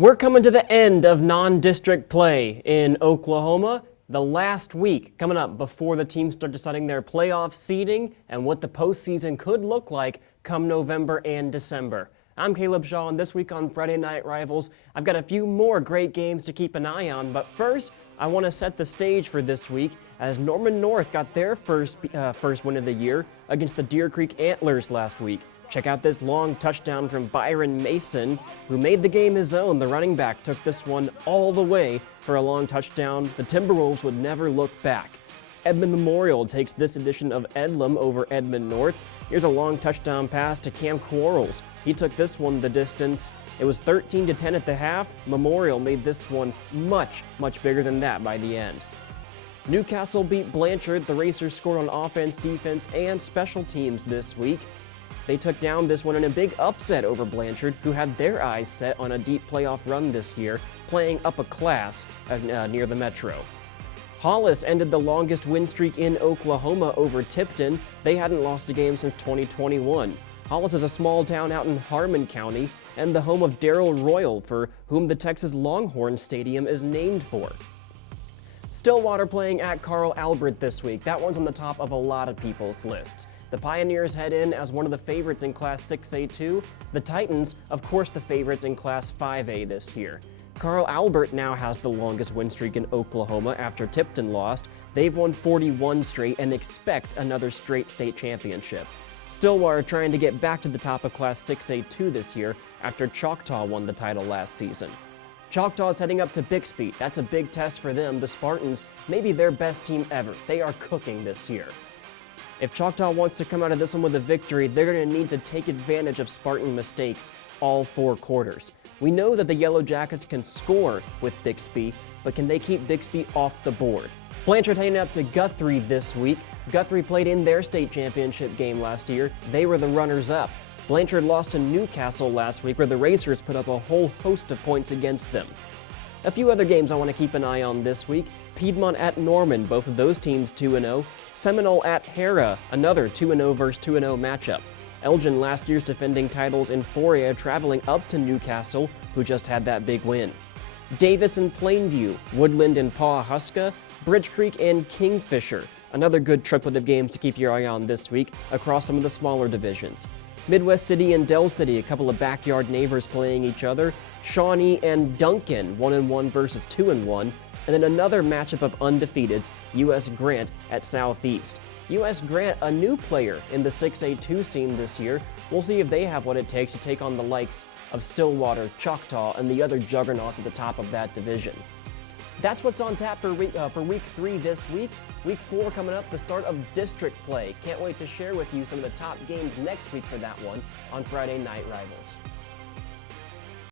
We're coming to the end of non-district play in Oklahoma. The last week coming up before the teams start deciding their playoff seeding and what the postseason could look like come November and December. I'm Caleb Shaw, and this week on Friday Night Rivals, I've got a few more great games to keep an eye on. But first, I want to set the stage for this week as Norman North got their first win of the year against the Deer Creek Antlers last week. Check out this long touchdown from Byron Mason, who made the game his own. The running back took this one all the way for a long touchdown. The Timberwolves would never look back. Edmond Memorial takes this edition of Edlam over Edmond North. Here's a long touchdown pass to Cam Quarles. He took this one the distance. It was 13-10 at the half. Memorial made this one much bigger than that by the end. Newcastle beat Blanchard. The Racers scored on offense, defense, and special teams this week. They took down this one in a big upset over Blanchard, who had their eyes set on a deep playoff run this year, playing up a class near the Metro. Hollis ended the longest win streak in Oklahoma over Tipton. They hadn't lost a game since 2021. Hollis is a small town out in Harmon County and the home of Darrell Royal, for whom the Texas Longhorns Stadium is named for. Stillwater playing at Carl Albert this week. That one's on the top of a lot of people's lists. The Pioneers head in as one of the favorites in Class 6A2. The Titans, of course, the favorites in Class 5A this year. Carl Albert now has the longest win streak in Oklahoma after Tipton lost. They've won 41 straight and expect another straight state championship. Stillwater trying to get back to the top of Class 6A2 this year after Choctaw won the title last season. Choctaw's heading up to Bixby. That's a big test for them. The Spartans, maybe their best team ever. They are cooking this year. If Choctaw wants to come out of this one with a victory, they're going to need to take advantage of Spartan mistakes all four quarters. We know that the Yellow Jackets can score with Bixby, but can they keep Bixby off the board? Blanchard heading up to Guthrie this week. Guthrie played in their state championship game last year. They were the runners-up. Blanchard lost to Newcastle last week, where the Racers put up a whole host of points against them. A few other games I want to keep an eye on this week. Piedmont at Norman, both of those teams 2-0. Seminole at Hera, another 2-0 versus 2-0 matchup. Elgin, last year's defending titles in 4A, traveling up to Newcastle, who just had that big win. Davis and Plainview, Woodland and Pawhuska, Bridge Creek and Kingfisher. Another good triplet of games to keep your eye on this week across some of the smaller divisions. Midwest City and Dell City, a couple of backyard neighbors playing each other. Shawnee and Duncan, 1-1 versus 2-1. And then another matchup of undefeateds, U.S. Grant at Southeast. U.S. Grant, a new player in the 6A2 scene this year. We'll see if they have what it takes to take on the likes of Stillwater, Choctaw, and the other juggernauts at the top of that division. That's what's on tap for week 3 this week. Week 4 coming up, the start of district play. Can't wait to share with you some of the top games next week for that one on Friday Night Rivals.